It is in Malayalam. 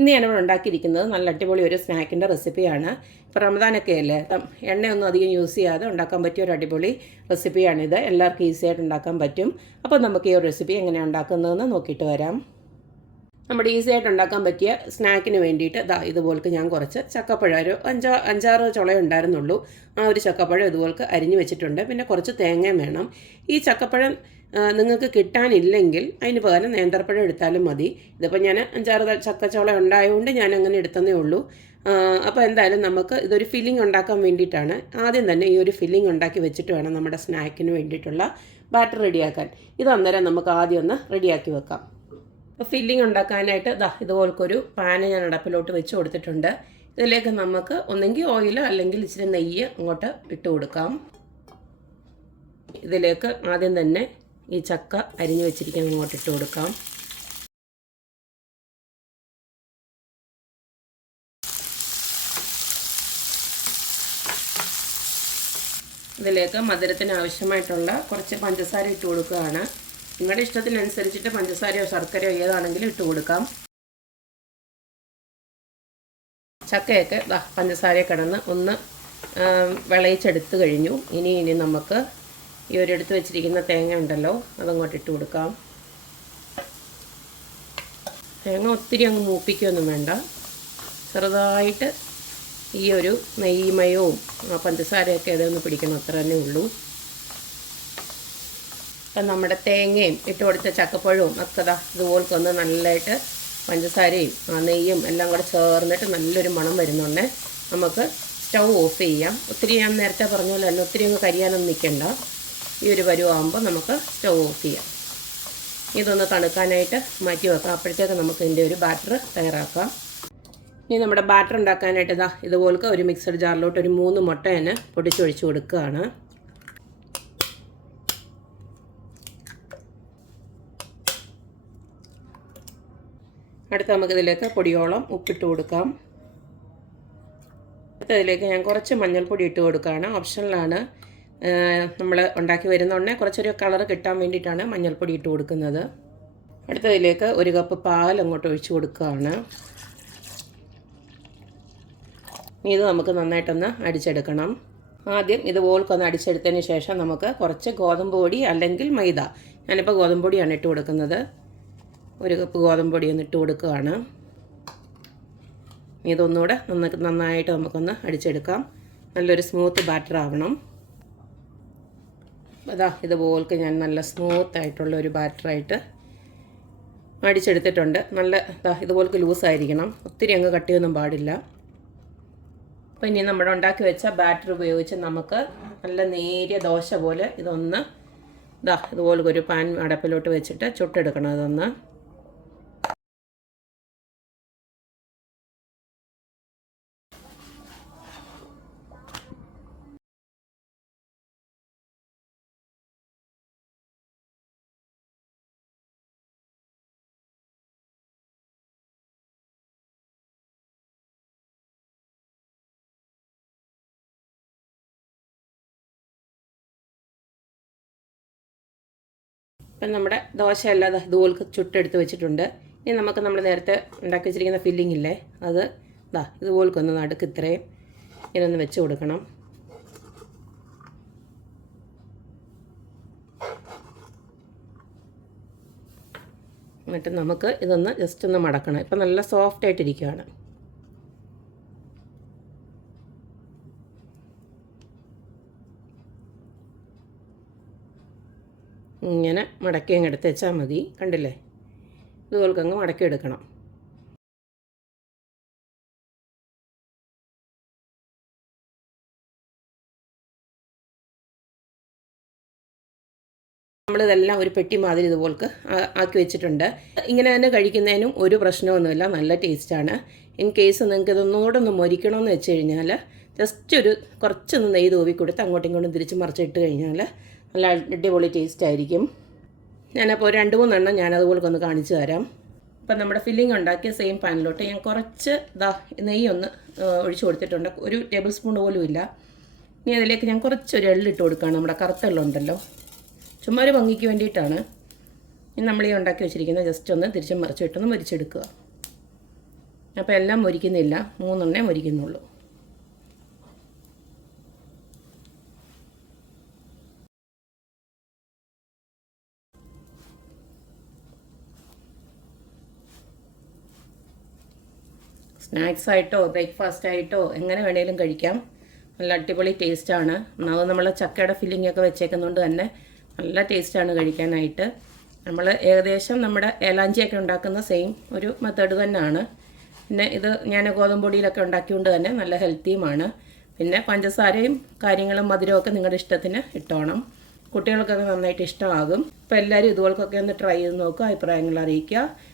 ഇന്ന് ഞാനിവിടെ ഉണ്ടാക്കിയിരിക്കുന്നത്. നല്ല അടിപൊളി ഒരു സ്നാക്കിന്റെ റെസിപ്പിയാണ്. ഇപ്പോൾ റമദാനൊക്കെ അല്ലേ? എണ്ണയൊന്നും അധികം യൂസ് ചെയ്യാതെ ഉണ്ടാക്കാൻ പറ്റിയ ഒരു അടിപൊളി റെസിപ്പിയാണിത്. എല്ലാവർക്കും ഈസി ആയിട്ട് ഉണ്ടാക്കാൻ പറ്റും. അപ്പോൾ നമുക്ക് ഈ ഒരു റെസിപ്പി എങ്ങനെയാണ് ഉണ്ടാക്കുന്നതെന്ന് നോക്കിയിട്ട് വരാം. നമ്മുടെ ഈസി ആയിട്ട് ഉണ്ടാക്കാൻ പറ്റിയ സ്നാക്കിന് വേണ്ടിയിട്ട് ദാ ഇതുപോലക്ക് ഞാൻ കുറച്ച് ചക്കപ്പഴം ഒരു അഞ്ചാ അഞ്ചാറ് ചുള ഉണ്ടായിരുന്നുള്ളൂ. ആ ഒരു ചക്കപ്പഴം ഇതുപോലക്ക് അരിഞ്ഞു വെച്ചിട്ടുണ്ട്. പിന്നെ കുറച്ച് തേങ്ങയും വേണം. ഈ ചക്കപ്പഴം നിങ്ങൾക്ക് കിട്ടാനില്ലെങ്കിൽ അതിന് പകരം നേന്ത്രപ്പഴം എടുത്താലും മതി. ഇതിപ്പോൾ ഞാൻ അഞ്ചാറ് ചക്കച്ചോളം ഉണ്ടായതുകൊണ്ട് ഞാൻ അങ്ങനെ എടുത്തതേ ഉള്ളൂ അപ്പോൾ എന്തായാലും നമുക്ക് ഇതൊരു ഫില്ലിംഗ് ഉണ്ടാക്കാൻ വേണ്ടിയിട്ടാണ്. ആദ്യം തന്നെ ഈ ഒരു ഫില്ലിംഗ് ഉണ്ടാക്കി വെച്ചിട്ട് വേണം നമ്മുടെ സ്നാക്കിന് വേണ്ടിയിട്ടുള്ള ബാറ്റർ റെഡിയാക്കാൻ. ഇത് അന്നേരം നമുക്ക് ആദ്യം ഒന്ന് റെഡിയാക്കി വെക്കാം. ഫില്ലിംഗ് ഉണ്ടാക്കാനായിട്ട് ദാ ഇതുപോലൊരു പാന് ഞാൻ അടപ്പിലോട്ട് വെച്ച് കൊടുത്തിട്ടുണ്ട്. ഇതിലേക്ക് നമുക്ക് ഒന്നെങ്കിൽ ഓയിലോ അല്ലെങ്കിൽ ഇച്ചിരി നെയ്യ് അങ്ങോട്ട് ഇട്ട് കൊടുക്കാം. ഇതിലേക്ക് ആദ്യം തന്നെ ഈ ചക്ക അരിഞ്ഞു വെച്ചിരിക്കാൻ അങ്ങോട്ട് ഇട്ട് കൊടുക്കാം. ഇതിലേക്ക് മധുരത്തിന് ആവശ്യമായിട്ടുള്ള കുറച്ച് പഞ്ചസാര ഇട്ട് കൊടുക്കുകയാണ്. നിങ്ങളുടെ ഇഷ്ടത്തിനനുസരിച്ചിട്ട് പഞ്ചസാരയോ ശർക്കരയോ ഏതാണെങ്കിലും ഇട്ട് കൊടുക്കാം. ചക്കയൊക്കെ ദാ പഞ്ചസാരയെ കിടന്ന് ഒന്ന് വിളയിച്ചെടുത്ത് കഴിഞ്ഞു. ഇനി ഇനി നമുക്ക് ഈ ഒരു എടുത്ത് വെച്ചിരിക്കുന്ന തേങ്ങ ഉണ്ടല്ലോ അതങ്ങോട്ട് ഇട്ട് കൊടുക്കാം. തേങ്ങ ഒത്തിരി അങ്ങ് മൂപ്പിക്കുകയൊന്നും വേണ്ട. ചെറുതായിട്ട് ഈ ഒരു നെയ്മയവും പഞ്ചസാരയൊക്കെ ഇതൊന്ന് പിടിക്കണം അത്ര തന്നെ ഉള്ളൂ. അപ്പം നമ്മുടെ തേങ്ങയും ഇട്ട് കൊടുത്ത ചക്കപ്പഴവും ഒക്കെ ഇതാ ഇതുപോലൊക്കെ ഒന്ന് നല്ലതായിട്ട് പഞ്ചസാരയും ആ നെയ്യും എല്ലാം കൂടെ ചേർന്നിട്ട് നല്ലൊരു മണം വരുന്നുണ്ട്. നമുക്ക് സ്റ്റൗ ഓഫ് ചെയ്യാം. ഒത്തിരി ഞാൻ നേരത്തെ പറഞ്ഞ പോലെ തന്നെ ഒത്തിരി അങ്ങ് കരിയാനൊന്നും നിൽക്കണ്ട. ഈ ഒരു പരുവാകുമ്പോൾ നമുക്ക് സ്റ്റൗ ഓഫ് ചെയ്യാം. ഇതൊന്ന് തണുക്കാനായിട്ട് മാറ്റി വെക്കാം. അപ്പോഴത്തേക്ക് നമുക്ക് ഇതിന്റെ ഒരു ബാറ്റർ തയ്യാറാക്കാം. ഇനി നമ്മുടെ ബാറ്റർ ഉണ്ടാക്കാനായിട്ട് ഇതാ ഇതുപോലത്തെ ഒരു മിക്സഡ് ജാറിലോട്ട് ഒരു മൂന്ന് മുട്ട തന്നെ പൊടിച്ചൊഴിച്ച് കൊടുക്കുകയാണ്. അടുത്ത് നമുക്കിതിലേക്ക് പൊടിയോളം ഉപ്പിട്ട് കൊടുക്കാം. അടുത്തതിലേക്ക് ഞാൻ കുറച്ച് മഞ്ഞൾപ്പൊടി ഇട്ട് കൊടുക്കുകയാണ്. ഓപ്ഷനിലാണ് നമ്മൾ ഉണ്ടാക്കി വരുന്നതുകൊണ്ട് കുറച്ചൊരു കളർ കിട്ടാൻ വേണ്ടിയിട്ടാണ് മഞ്ഞൾപ്പൊടി ഇട്ട് കൊടുക്കുന്നത്. അടുത്തതിലേക്ക് ഒരു കപ്പ് പാൽ അങ്ങോട്ട് ഒഴിച്ച് കൊടുക്കുകയാണ്. ഇത് നമുക്ക് നന്നായിട്ടൊന്ന് അടിച്ചെടുക്കണം. ആദ്യം ഇത് ഇതുപോലൊക്കെ അടിച്ചെടുത്തതിന് ശേഷം നമുക്ക് കുറച്ച് ഗോതമ്പ് പൊടി അല്ലെങ്കിൽ മൈദ. ഞാനിപ്പോൾ ഗോതമ്പ് പൊടിയാണ് ഇട്ട് കൊടുക്കുന്നത്. ഒരു കപ്പ് ഗോതമ്പ് പൊടി ഒന്ന് ഇട്ട് കൊടുക്കുകയാണ്. ഇതൊന്നുകൂടെ നന്നായിട്ട് നമുക്കൊന്ന് അടിച്ചെടുക്കാം. നല്ലൊരു സ്മൂത്ത് ബാറ്റർ ആവണം. അതാ ഇതുപോലൊക്കെ ഞാൻ നല്ല സ്മൂത്ത് ആയിട്ടുള്ള ഒരു ബാറ്ററായിട്ട് അടിച്ചെടുത്തിട്ടുണ്ട്. നല്ല ഇതാ ഇതുപോലൊക്കെ ലൂസായിരിക്കണം ഒത്തിരി അങ്ങ് കട്ടിയൊന്നും പാടില്ല. അപ്പോൾ ഇനി നമ്മൾ ഉണ്ടാക്കി വെച്ച ബാറ്റർ ഉപയോഗിച്ച് നമുക്ക് നല്ല നേരിയ ദോശ പോലെ ഇതൊന്ന് ഇതാ ഇതുപോലെ ഒരു പാൻ അടപ്പിലോട്ട് വെച്ചിട്ട് ചുട്ടെടുക്കണം ഇതൊന്ന് ഇപ്പം നമ്മുടെ ദോശ അല്ലാതെ ഇതുപോലെ ചുട്ടെടുത്ത് വെച്ചിട്ടുണ്ട്. ഇനി നമുക്ക് നമ്മൾ നേരത്തെ ഉണ്ടാക്കി വെച്ചിരിക്കുന്ന ഫില്ലിംഗ് ഇല്ലേ? അത് ഇതാ ഇതുപോലൊക്കെ ഒന്ന് നടുക്ക് ഇത്രയും ഇങ്ങനൊന്ന് വെച്ച് കൊടുക്കണം. എന്നിട്ട് നമുക്ക് ഇതൊന്ന് ജസ്റ്റ് ഒന്ന് മടക്കണം. ഇപ്പം നല്ല സോഫ്റ്റ് ആയിട്ടിരിക്കുകയാണ് ഇങ്ങനെ മടക്കി അങ്ങ് എടുത്ത് വെച്ചാൽ മതി. കണ്ടില്ലേ? ഇതുപോലെ അങ്ങ് മടക്കി എടുക്കണം. നമ്മളിതെല്ലാം ഒരു പെട്ടി മാതിരി ഇതുപോലെക്ക് ആക്കി വെച്ചിട്ടുണ്ട്. ഇങ്ങനെ തന്നെ കഴിക്കുന്നതിനും ഒരു പ്രശ്നമൊന്നുമില്ല. നല്ല ടേസ്റ്റാണ്. ഇൻ കേസ് നിങ്ങൾക്ക് ഇതൊന്നുകൂടെ ഒന്ന് മൊരിക്കണമെന്ന് വെച്ച് കഴിഞ്ഞാൽ ജസ്റ്റ് ഒരു കുറച്ചൊന്ന് നെയ്ത് തൂവി അങ്ങോട്ടും ഇങ്ങോട്ടും തിരിച്ച് മറിച്ചിട്ട് കഴിഞ്ഞാൽ നല്ല അടിപൊളി ടേസ്റ്റ് ആയിരിക്കും. ഞാനപ്പോൾ രണ്ട് മൂന്നെണ്ണം ഞാനതുപോലെ ഒന്ന് കാണിച്ചു തരാം. ഇപ്പം നമ്മുടെ ഫില്ലിംഗ് ഉണ്ടാക്കിയ സെയിം പാനിലോട്ട് ഞാൻ കുറച്ച് ദാ നെയ്യൊന്ന് ഒഴിച്ച് കൊടുത്തിട്ടുണ്ട്. ഒരു ടേബിൾ സ്പൂൺ പോലും ഇല്ല. ഇനി അതിലേക്ക് ഞാൻ കുറച്ചൊരു എള്ളിട്ട് കൊടുക്കുകയാണ്. നമ്മുടെ കറുത്ത എള്ളുണ്ടല്ലോ ചുമ്മാ ഒരു ഭംഗിക്ക് വേണ്ടിയിട്ടാണ്. ഇനി നമ്മൾ ഈ ഉണ്ടാക്കി വെച്ചിരിക്കുന്നത് ജസ്റ്റ് ഒന്ന് തിരിച്ചും മറിച്ചിട്ടൊന്ന് മരിച്ചെടുക്കുക. അപ്പോൾ എല്ലാം മുരിക്കുന്നില്ല. മൂന്നെണ്ണേ മുരിക്കുന്നുള്ളൂ. സ്നാക്സ് ആയിട്ടോ ബ്രേക്ക്ഫാസ്റ്റ് ആയിട്ടോ എങ്ങനെ വേണേലും കഴിക്കാം. നല്ല അടിപൊളി ടേസ്റ്റാണ് ഒന്നാമത് നമ്മൾ ചക്കയുടെ ഫില്ലിംഗ് ഒക്കെ വെച്ചേക്കുന്നതുകൊണ്ട് തന്നെ നല്ല ടേസ്റ്റാണ് കഴിക്കാനായിട്ട്. നമ്മൾ ഏകദേശം നമ്മുടെ ഏലാഞ്ചിയൊക്കെ ഉണ്ടാക്കുന്ന സെയിം ഒരു മെത്തേഡ് തന്നെയാണ് പിന്നെ ഇത് ഞാൻ ഗോതമ്പൊടിയിലൊക്കെ ഉണ്ടാക്കിയതുകൊണ്ട് തന്നെ നല്ല ഹെൽത്തിയുമാണ് പിന്നെ പഞ്ചസാരയും കാര്യങ്ങളും മധുരമൊക്കെ നിങ്ങളുടെ ഇഷ്ടത്തിന് ഇട്ടോണം. കുട്ടികൾക്കൊക്കെ നന്നായിട്ട് ഇഷ്ടമാകും. അപ്പോൾ എല്ലാവരും ഇതുപോലൊക്കെ ഒന്ന് ട്രൈ ചെയ്ത് നോക്കുക അഭിപ്രായങ്ങൾ അറിയിക്കുക